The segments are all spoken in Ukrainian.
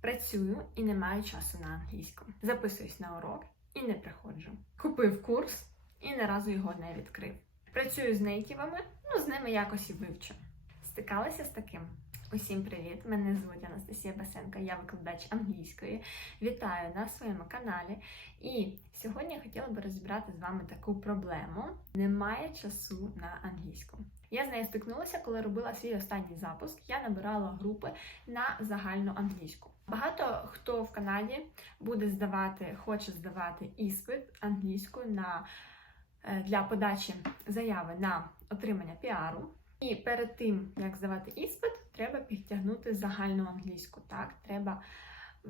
Працюю і не маю часу на англійську. Записуюсь на урок і не приходжу. Купив курс і не разу його не відкрив. Працюю з нейтівами, ну з ними якось і вивчу. Стикалася з таким. Усім привіт! Мене звуть Анастасія Басенко, я викладач англійської. Вітаю на своєму каналі. І сьогодні я хотіла би розібрати з вами таку проблему: немає часу на англійську. Я з нею стикнулася, коли робила свій останній запуск. Я набирала групи на загальну англійську. Багато хто в Канаді буде здавати, хоче здавати іспит англійською на, е, для подачі заяви на отримання піару. І перед тим, як здавати іспит, треба підтягнути загальну англійську. Так, треба е,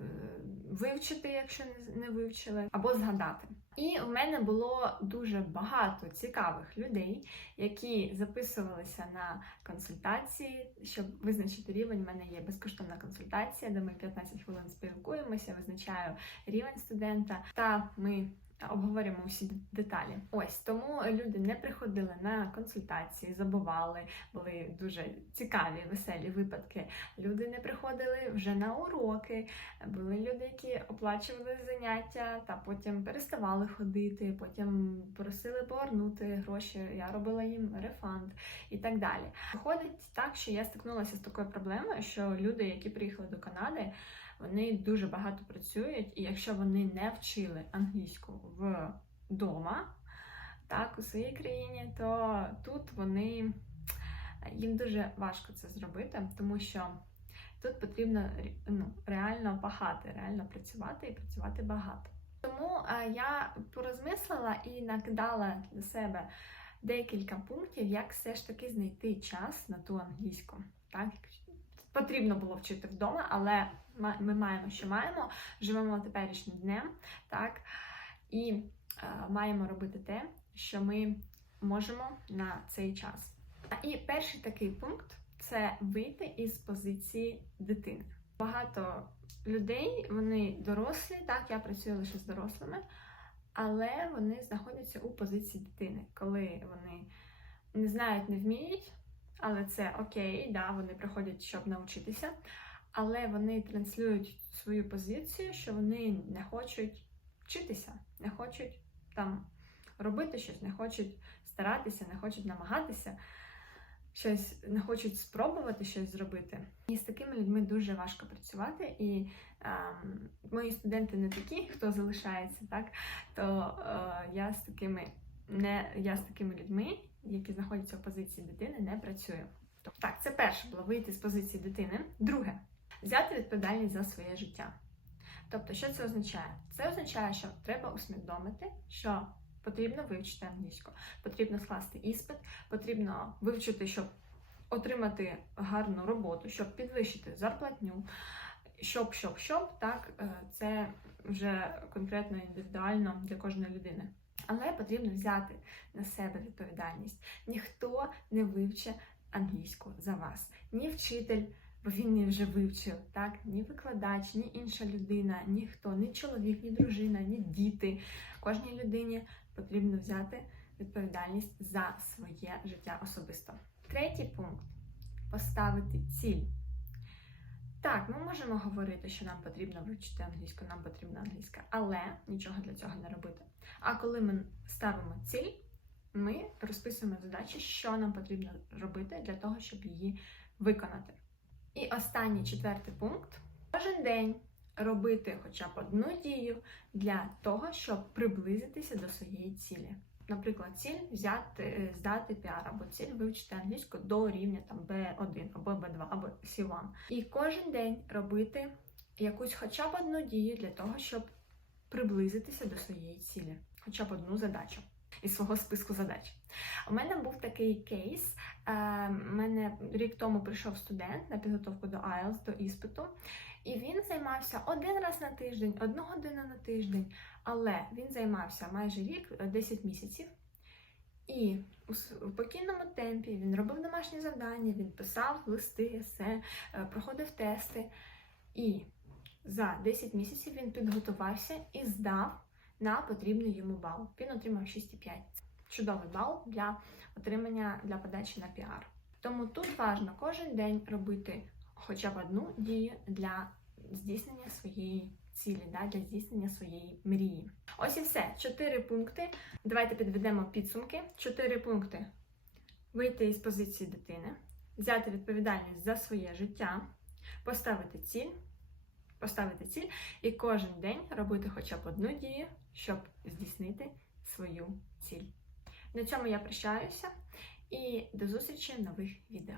вивчити, якщо не- вивчили, або згадати. І в мене було дуже багато цікавих людей, які записувалися на консультації, щоб визначити рівень. У мене є безкоштовна консультація, де ми 15 хвилин спілкуємося, визначаю рівень студента, та ми обговорюємо усі деталі. Ось тому люди не приходили на консультації, забували, були дуже цікаві, веселі випадки. Люди не приходили вже на уроки. Були люди, які оплачували заняття та потім переставали ходити, потім просили повернути гроші. Я робила їм рефанд і так далі. Виходить так, що я стикнулася з такою проблемою, що люди, які приїхали до Канади, вони дуже багато працюють, і якщо вони не вчили англійську вдома, так, у своїй країні, то тут вони їм дуже важко це зробити, тому що тут потрібно ну, реально пахати, реально працювати і працювати багато. Тому е, я порозмислила і накидала для себе декілька пунктів, як все ж таки знайти час на ту англійську. Так? Потрібно було вчити вдома, але ми маємо, що маємо, живемо теперішнім днем, так? І е, маємо робити те, що ми можемо на цей час. І перший такий пункт це вийти із позиції дитини. Багато людей, вони дорослі, так, я працюю лише з дорослими, але вони знаходяться у позиції дитини, коли вони не знають, не вміють, але це окей, да, вони приходять, щоб навчитися, але вони транслюють свою позицію, що вони не хочуть вчитися, не хочуть там робити щось, не хочуть старатися, не хочуть намагатися щось, не хочуть спробувати щось зробити. І з такими людьми дуже важко працювати. І ем, мої студенти не такі, хто залишається, так то е, я з такими не я з такими людьми, які знаходяться в позиції дитини, не працюю. Тобто, так, це перше було вийти з позиції дитини. Друге взяти відповідальність за своє життя. Тобто, що це означає? Це означає, що треба усвідомити, що потрібно вивчити англійську, потрібно скласти іспит, потрібно вивчити, щоб отримати гарну роботу, щоб підвищити зарплатню, щоб, щоб, щоб, так, е, це вже конкретно індивідуально для кожної людини. Але потрібно взяти на себе відповідальність. Ніхто не вивчить англійську за вас, ні вчитель. Бо він її вже вивчив, так? Ні викладач, ні інша людина, ніхто, ні чоловік, ні дружина, ні діти. Кожній людині потрібно взяти відповідальність за своє життя особисто. Третій пункт поставити ціль. Так, ми можемо говорити, що нам потрібно вивчити англійську, нам потрібна англійська, але нічого для цього не робити. А коли ми ставимо ціль, ми розписуємо задачі, що нам потрібно робити для того, щоб її виконати. І останній четвертий пункт: кожен день робити хоча б одну дію для того, щоб приблизитися до своєї цілі. Наприклад, ціль взяти, е, здати піар, або ціль вивчити англійську до рівня там B1 або B2 або C1. І кожен день робити якусь хоча б одну дію для того, щоб приблизитися до своєї цілі, хоча б одну задачу із свого списку задач. У мене був такий кейс. Е, У мене рік тому прийшов студент на підготовку до IELTS, до іспиту, і він займався один раз на тиждень, одну годину на тиждень, але він займався майже рік, е, 10 місяців. І у спокійному темпі він робив домашні завдання, він писав листи, есе, е, проходив тести. І за 10 місяців він підготувався і здав на потрібний йому бал. Він отримав 6,5. Чудовий бал для отримання для подачі на піар. Тому тут важливо кожен день робити хоча б одну дію для здійснення своєї цілі, да, для здійснення своєї мрії. Ось і все. Чотири пункти. Давайте підведемо підсумки. Чотири пункти: вийти із позиції дитини, взяти відповідальність за своє життя, поставити ціль, поставити ціль і кожен день робити хоча б одну дію, щоб здійснити свою ціль. На цьому я прощаюся і до зустрічі в нових відео.